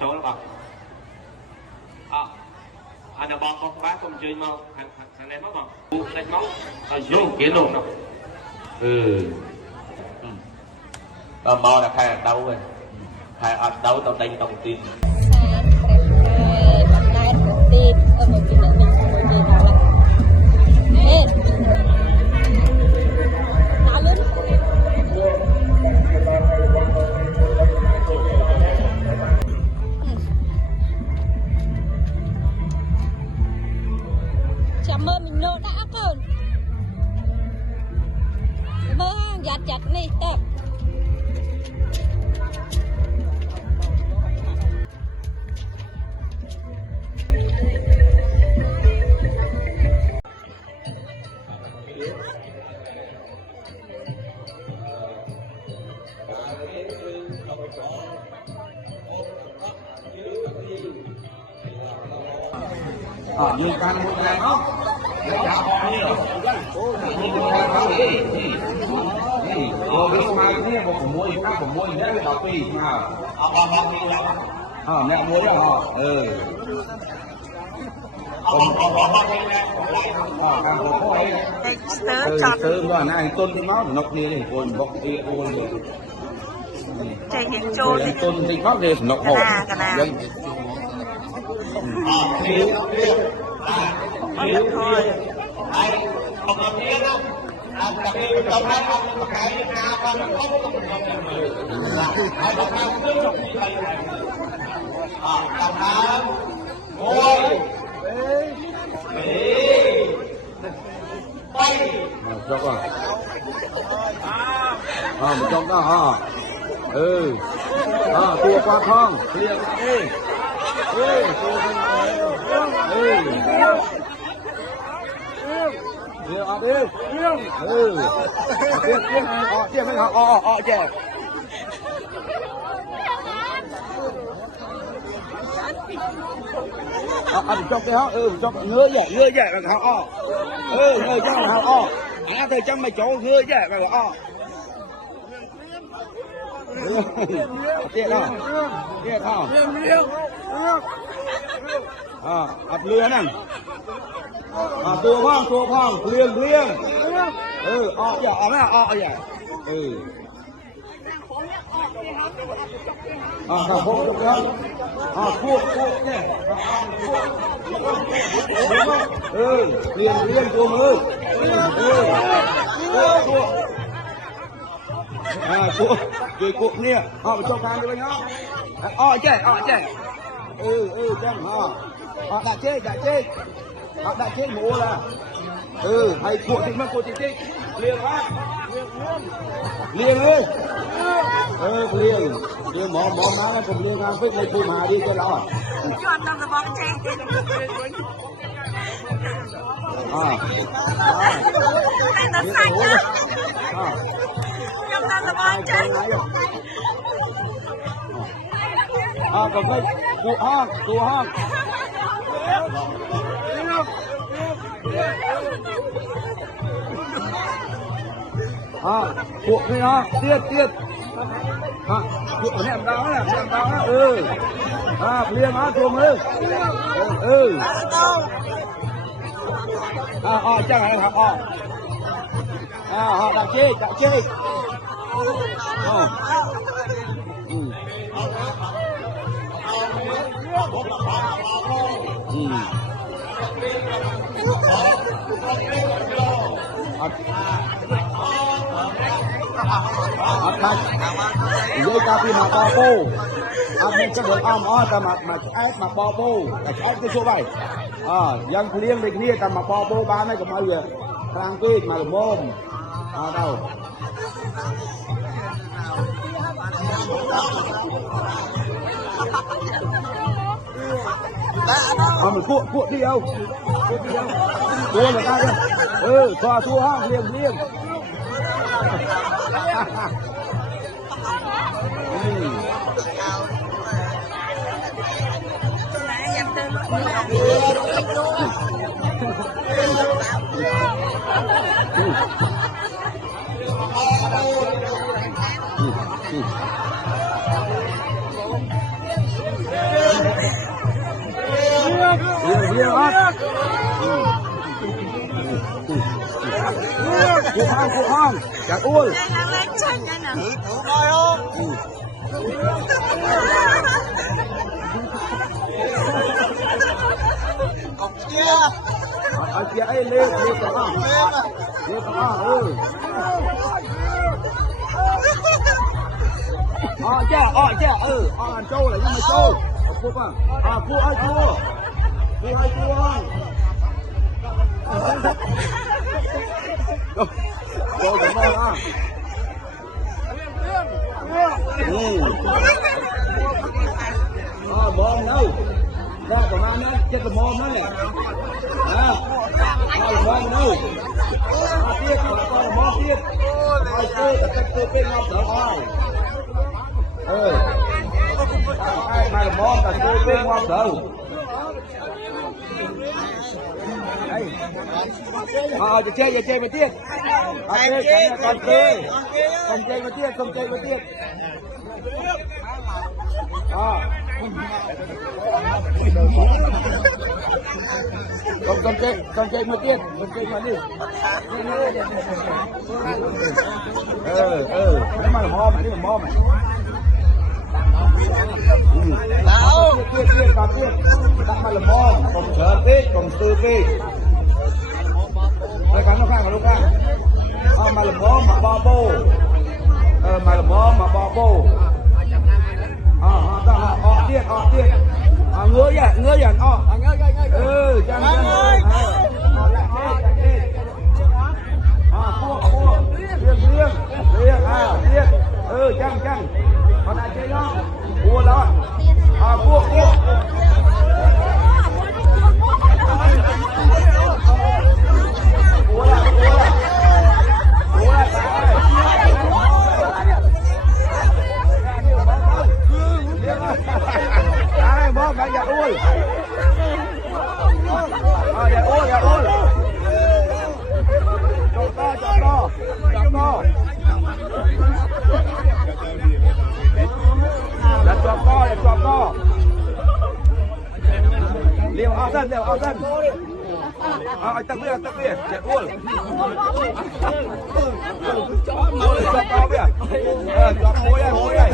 chỗ đó anh là bom con bác không chơi mau thằng em mất mà đánh máu vô kiến luôn đâu mò là khai đâu rồi khai ở đâu tao đánh tao tin mơ mình nô đã cơn mơ hàng giặt chặt này đẹp dương can một ngày không? Bây giờ mà cái một mua gì khác, một mua gì khác là tùy mẹ mua rồi sớm rồi này tôn cái máu nọc kia thì cồn bọc kia cồn rồi chạy hiện trôi thì tôn cái máu thì nọc hổ thôi không làm gì đâu đặc biệt trong hai ông cái nào và nó không là hai ông nào cũng được như vậy trong hai ngồi bay cho con một trong đó tua qua không liền đi với họ chè ăn trong cái họ trong ngứa dậy là họ ngơi trong là họ anh thời trong mày chỗ ngứa dậy là họ tiện không ập lươn nè tua phong liêng thằng phong chụp đó cuộn nhé liêng cuộn cuộn cuộn nè cho càng đi nhá chạy đã chết mua là hay cuộn thì mất cuộn thì liền á liền ơi liền mỏ má nó cùng liền ăn với này phù hà đi cho đó chọn tao bóng chạy đây là xanh nhá trong tao bóng chạy còn cái cụ hang cuộn cái nó tiết cuộn nệm đó liền á chuồng chắc là họ đã chê với cà phê mà bò bô mình sẽ được mà ép mà bò bô ép cái số này dân liên định kia mà bò bô ba này cũng bao giờ thằng kia mà mồm đâu mình cuộn đi đâu cuộn người ta thôi thua ha liền uol Yang lain cengnya nè. Thử coi không? Cọc chia. ở kia ấy lên cả Em à. lên cả chứ ăn trâu là nhưng mà trâu cua à cua ơi cua rồi cảm ơn à bom đâu ra còn ăn đó chết cái bom đấy à bom đâu tiếp còn bom tiếp chơi tập chơi bên nhau đỡ ai mà bom tập chơi bên nhau đỡ chơi mà tiếp còn chơi mà tiếp con chơi một tiết mà đi nếu mà là mò mày Đâu? tiết đang mà là mò còn chờ tiết còn tư tiết đây cái nó khác mà lúc khác mà là mò mà bo bô mà là mò mà bo bô tiết ngứa vậy chẳng cua riêng chăng còn lại chơi nó cua đó cua bom phải dạ ui dạ ui chọn to đặt chọn to liều ao dân tắc biệt dạ ui chọn to kìa chọn mối đây